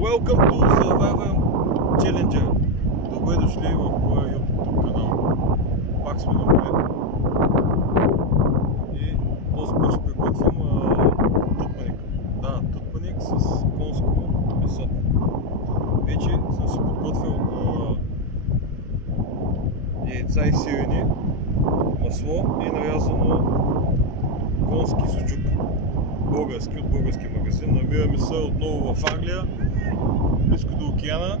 Welcome to Survivor Challenger. Добре дошли в моя YouTube канал. Пак сме на море. И този път ще приготвим тутманик. Да, тутманик с конско месо. Вече съм си подготвил яйца и сирени, масло и нарязано конски суджук. Български, от български магазин. Намираме се отново в Англия, близко до океана.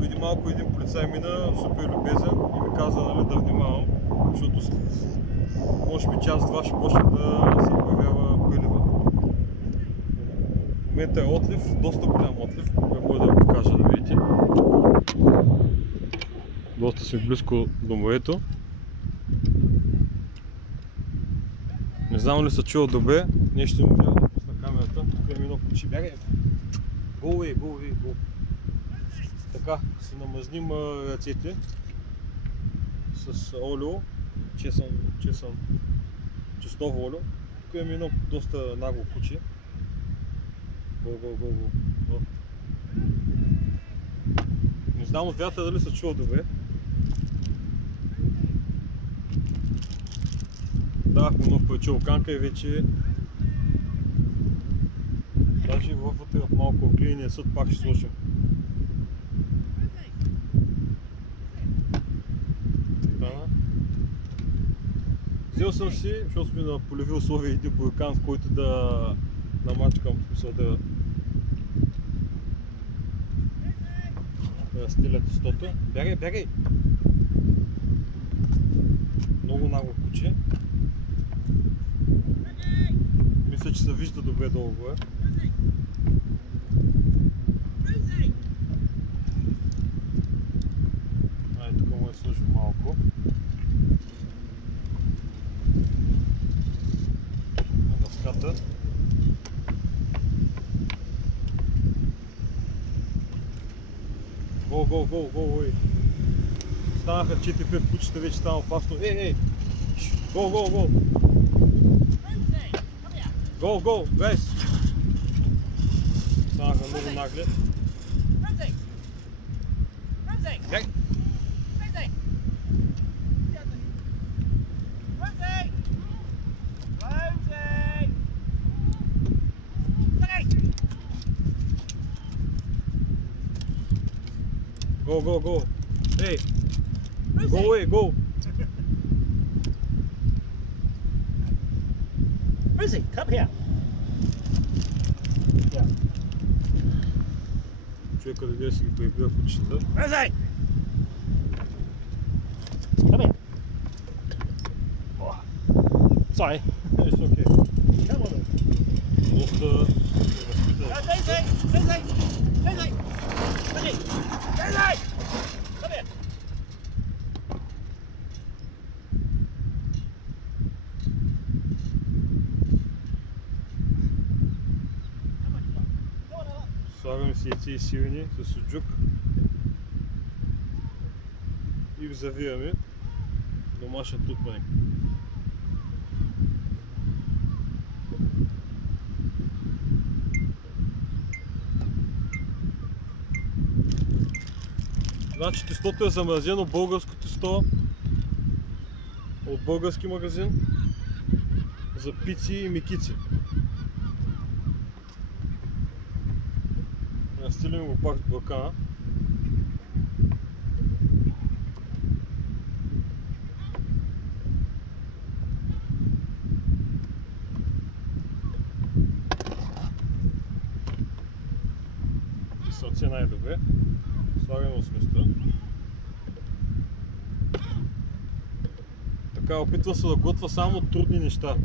Преди малко един полицай мина, супер любезен и ми каза, нали, да внимавам, защото може би час-два ще почне да се появява прилива. В момента е отлив, доста голям отлив, може да ви покажа да видите. Доста сме близко до морето. Не знам ли се чува добре, нещо не можа да пусна камерата. Тук имам едно куче. Бягай! Go away. Така, си намазним ръцете с олио, честово олио. Тук имам едно доста нагло куче. Go. Не знам от вятъра дали се чува добре. Давахме едно парче оканка и вече даже вътре в малко глинения съд пак ще сложим. Взел съм си, защото сме на полеви условия, един буркан, с който да намачкам, в смисъл да разстеля тестото. Бягай! Много нагло куче. Мисля, че се вижда добре долу горе. Тук му сложим малко. На дъската. Go! Станаха 4-5 кучета, вече стана опасно. Ей! Go! Go, guys! Станаха много нагли. Go! Hey! Go away, go! Rosie, come here. Yeah. Човека да гледа си ги прибира кучета. Rosie! Come here. Oh. Sorry. It's okay. Come on. Доста Rosie! Come here. Слагаме си яйца и сирени с суджук и завиваме домашен тутманик. Значи тестото е замразено, българско тесто от български магазин за пици и микици. Настилим го пак с буркана. И сърце най-добре. Слагаме от сместа. Така, опитва се да готва само трудни неща.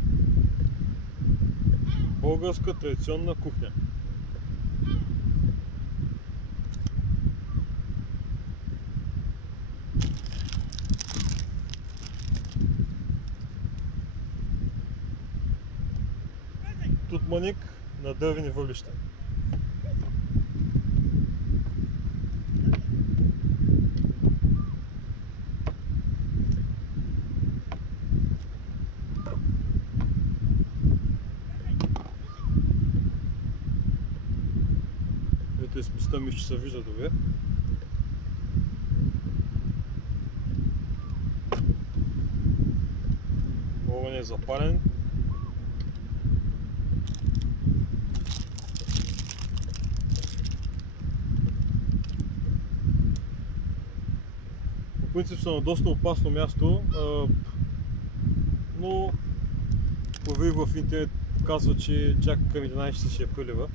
Българска традиционна кухня. Тутманик на дървени въглища. тесмостта мисля, че се вижда добре. Огън е запален. По принцип са на доста опасно място, но проверих в интернет, показва, че чак към 11 часа ще прелива,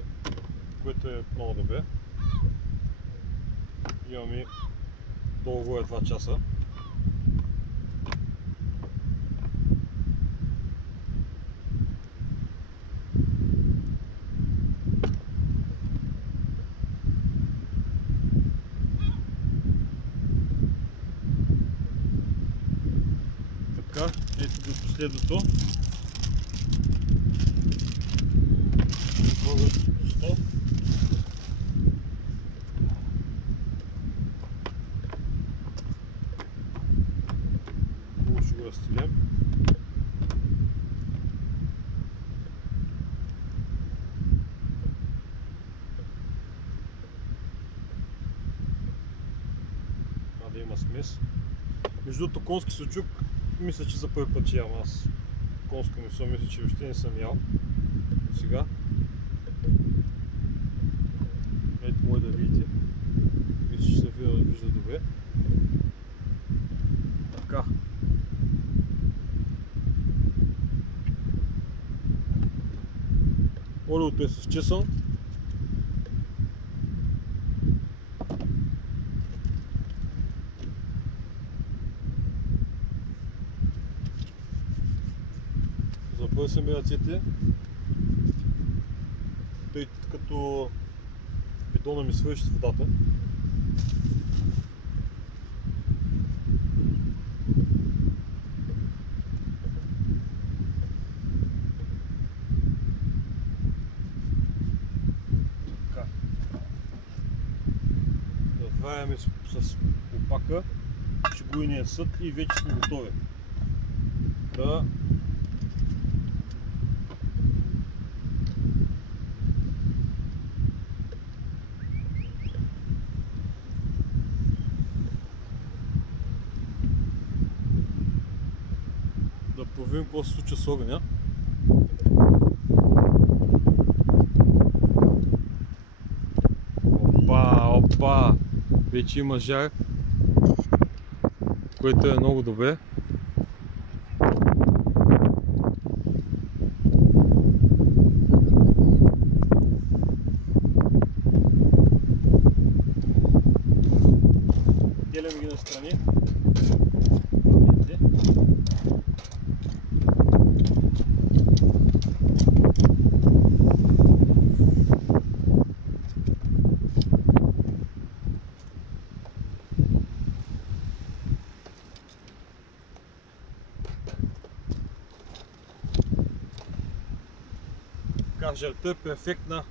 което е много добре. Имаме долу-горе 2 часа. Така, ето до последното. Българското 100. Хубаво ще го разстелим. Трябва да има смес. Между другото, конски сучук, мисля, че за първи път ям аз. Конско месо, мисля, че въобще не съм ял от сега. Ето може да видите. Мисля, че се вижда добре. Така. Олиото е с чесън. Забърсаме ръцете, тъй като бидона ми свърши с водата. Така. Затваряме с опака, чугуйния съд и вече сме готови. Да проверим какво се случва с огъня. Опа! Вече има жар, което е много добре. Деляме ги настрани. Така, жарта е перфектна.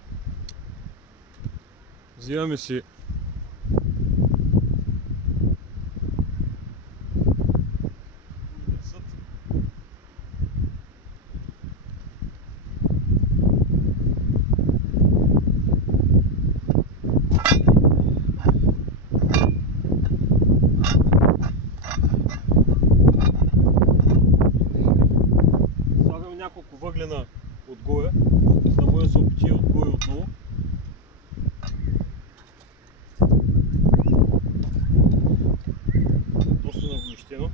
Взимаме си слагаме няколко въглена отгоре, за да може да се опече отгоре отново. Доста нагорещено.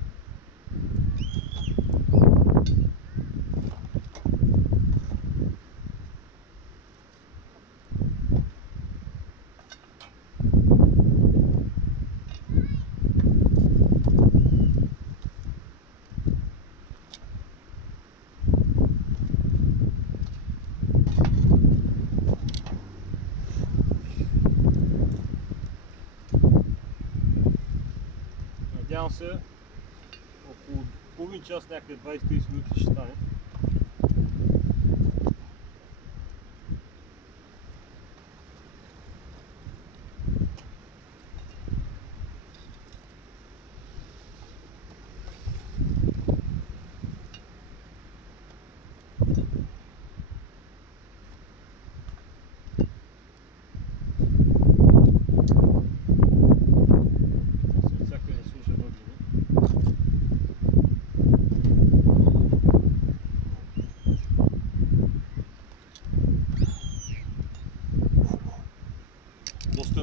Надявам се, около половин час, някъде 20-30 минути ще стане.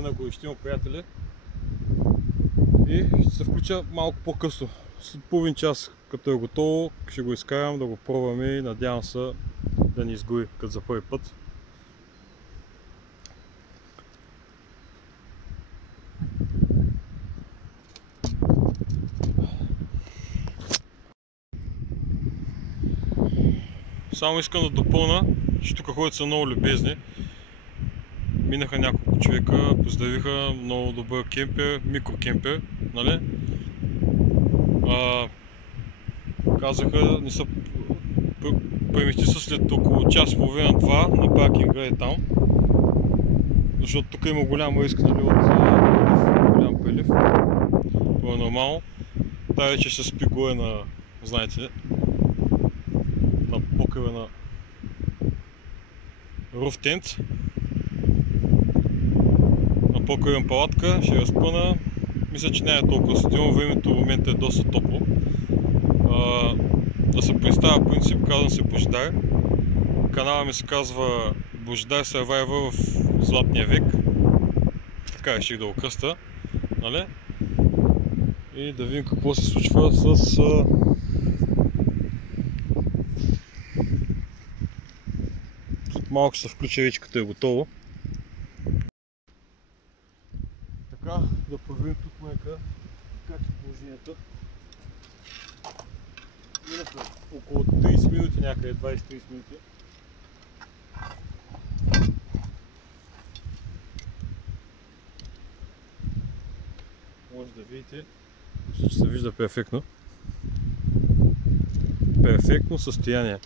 жена го и ще има приятели. И ще се включа малко по-късно. След половин час, като е готово, ще го изкарам да го пробваме и надявам се да ни изгори като за първи път. Само искам да допълна, че тук хората са много любезни. Минаха няколко човека, поздравиха, много добър кемпер, микрокемпер, нали? Казаха, не са премести се след около час, половина-два на паркинга е там. Защото тук има голям риск, нали, от голям прилив. Това е нормално. Тая вече се спи горе на, знаете ли, на покрива на руф тент. На покривен палатка, ще разпъна. Мисля, че не е толкова студено, времето в момента е доста топло. Да се представя принцип, казвам се Божидар. Канала ми се казва Божидар Survivor в Златния век. Така реших да го кръста, нали? И да видим какво се случва с малко ще се включа вече като е готово. Така, да проверим тук майка как е положението. Минахме около 30 минути някъде, 20-30 минути. Може да видите, мисля, че се вижда перфектно. Перфектно състояние.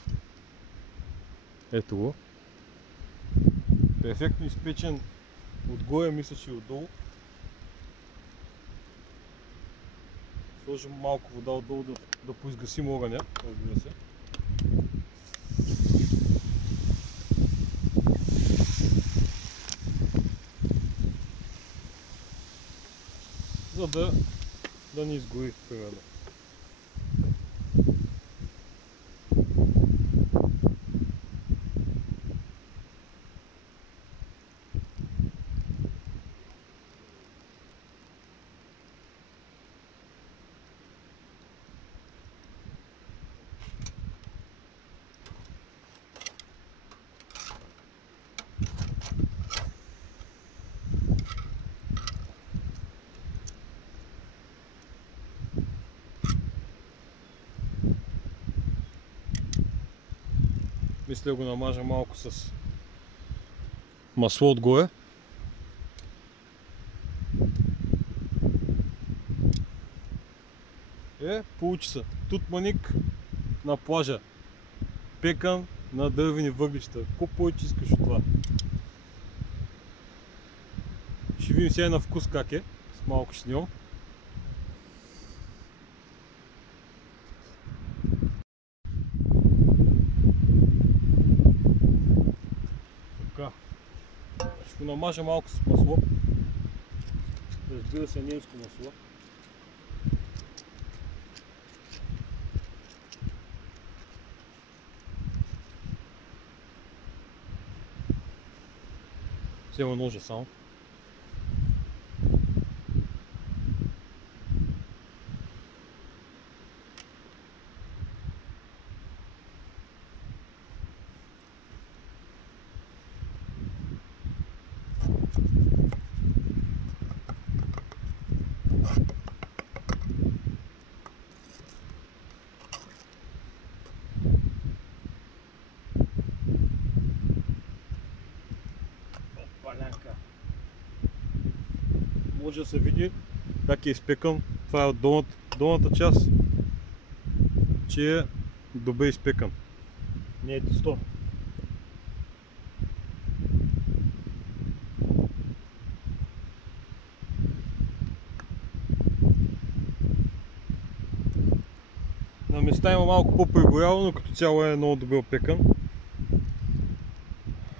Ето го. Перфектно изпечен отгоре, мисля, че и отдолу. Сложим малко вода отдолу да поизгасим огъня, разбира се. За да ни изгори, примерно. Мисля да го намажа малко с масло отгоре. Получи се тутманик на плажа. Пекан на дървени въглища. Какво повече искаш от това? Ще видим сега на вкус как е. С малко ще снимам. Ще го намажа малко с масло. Разбира се, немско масло. Взема ножа само. Може да се види как е изпекан. Това е от долната част, че е добре изпекан. Не е тесто. На места има малко по-прегоряло, но като цяло е много добре опекан.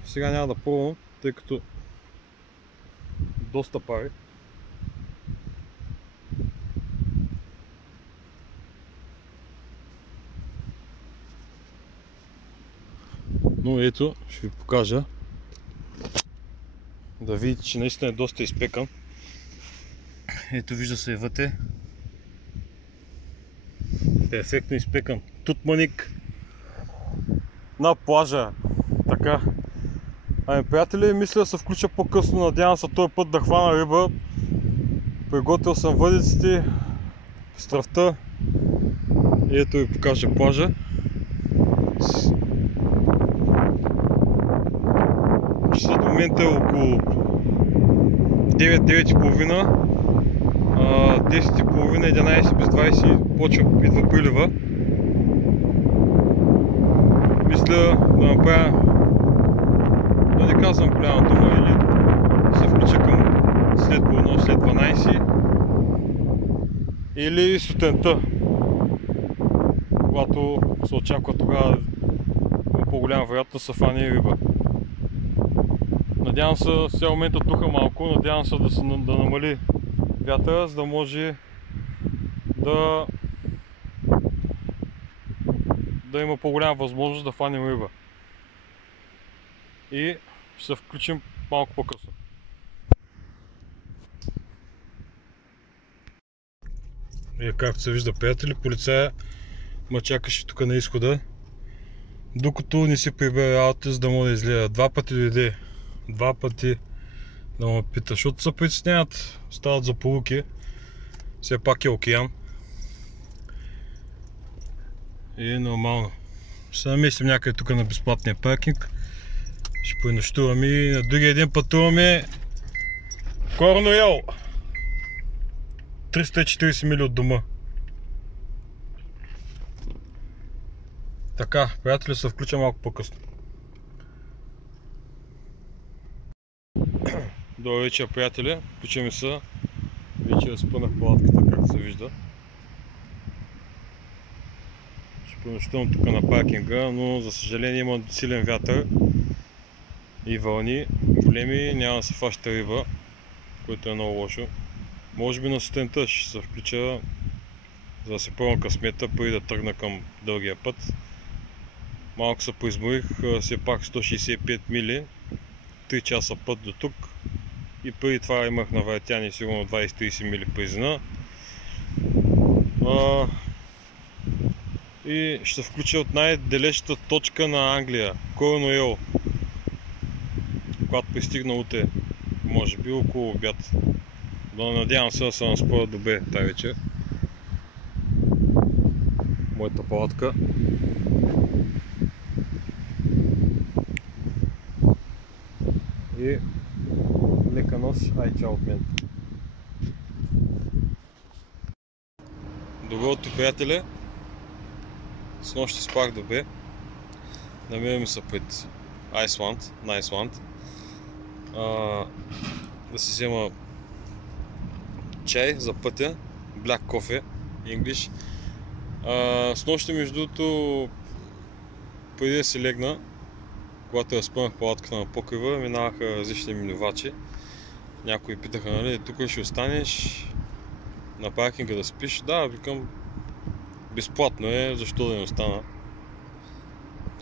Сега няма да пробвам, тъй като доста пари. Но ето, ще ви покажа. да видите, че наистина е доста изпекан. Ето вижда се и вътре. Перфектно изпекан тутманик на плажа. Така. Ами, приятели, мисля да се включа по-късно. Надявам се този път да хвана риба. Приготвил съм въдиците, стравта. И ето ви покажа плажа. Часът до момента е около 9-9:30. 10:30, 11 без 20 почва, идва прилива. Мисля да направя, да не казвам голяма дума, или се включа към след полунощ, след 12 или сутринта, когато се очаква тогава по-голяма вероятност да се фане риба. Надявам се, сега момента духа малко, надявам се да намали вятъра, за да може да има по-голяма възможност да фанем риба. И ще се включим малко по-късно. И както се вижда, приятели, полицая ме чакаше тук на изхода, докато не си прибере работа, за да може да изгледа. 2 пъти дойде. 2 пъти да ме пита, защото се притесняват, стават за полуки. Все пак е океан. И е нормално. Ще се наместим някъде тук на безплатния паркинг. Ще пренощуваме и на другия ден пътуваме Корнуел. 340 мили от дома. Така, приятели, се включа малко по-късно. Добър вечер, приятели. Включваме се. Вече разпънах палатката, както се вижда. Ще пренощувам тук на паркинга, но за съжаление има силен вятър и вълни големи, няма да се фаща риба, което е много лошо. Може би на сутринта ще се включа, за да се пробвам късмета, преди да тръгна към дългия път. Малко се поизморих, все пак 165 мили, 3 часа път до тук. И преди това имах на въртяни сигурно 20-30 мили призина. И ще се включа от най-далечната точка на Англия, Корнуел, когато пристигна утре, може би около обяд. Но надявам се да се наспоря добре тази вечер. Моята палатка. И лека нощ, ай чао от мен. Добро утро, приятели. С нощи спах добре. Намираме се пред Iceland, на Iceland. Да си взема чай за пътя, Black Coffee, English. С нощи, между другото, преди да си легна, когато разпънах палатката на покрива, минаваха различни минувачи. Някои питаха, нали, тук ще останеш на паркинга да спиш. Да, викам, безплатно е, защо да не остана.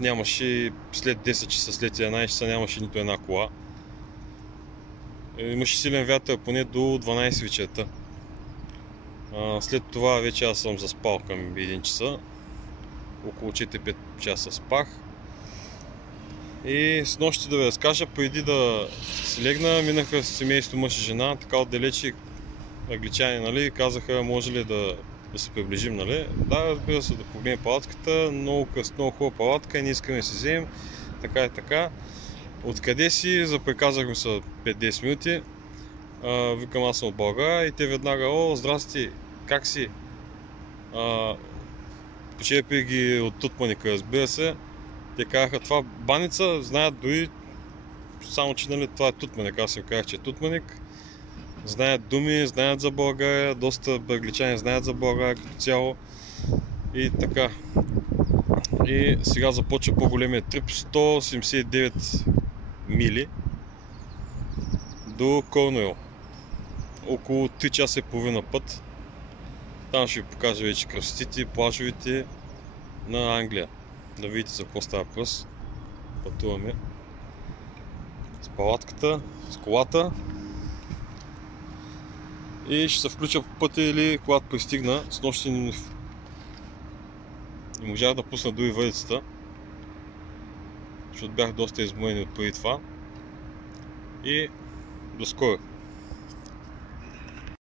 Нямаше след 10 часа, след 11 часа нямаше нито една кола. Имаше силен вятър поне до 12 вечерта. След това вече аз съм заспал към 1 часа. Около 4-5 часа спах. И с нощи да ви разкажа, преди да си легна, минаха с семейство мъж и жена, така отдалече англичани, нали, казаха, може ли да се приближим, нали? Да, разбира се, да погледнем палатката, много хубава палатка и не искаме да си вземем, така и така. Откъде си? Заприказахме се 5-10 минути. Викам, аз съм от България и те веднага, о, здрасти, как си? Почерпи ги от Тутманика, разбира се. Те казаха, това баница, знаят дори, само че, нали, това е Тутманик, аз им казах, че е Тутманик. Знаят думи, знаят за България, доста англичани знаят за България като цяло. И така. И сега започва по-големия трип, 179 мили до Корнуел. Около 3 часа и половина път. Там ще ви покажа вече красотите, плажовете на Англия. Да видите за какво става въпрос. Пътуваме. палатката, с колата и ще се включа по пътя или когато пристигна. С нощи не можах да пусна дори въдицата, защото бях доста измоен от преди това. И до скоро!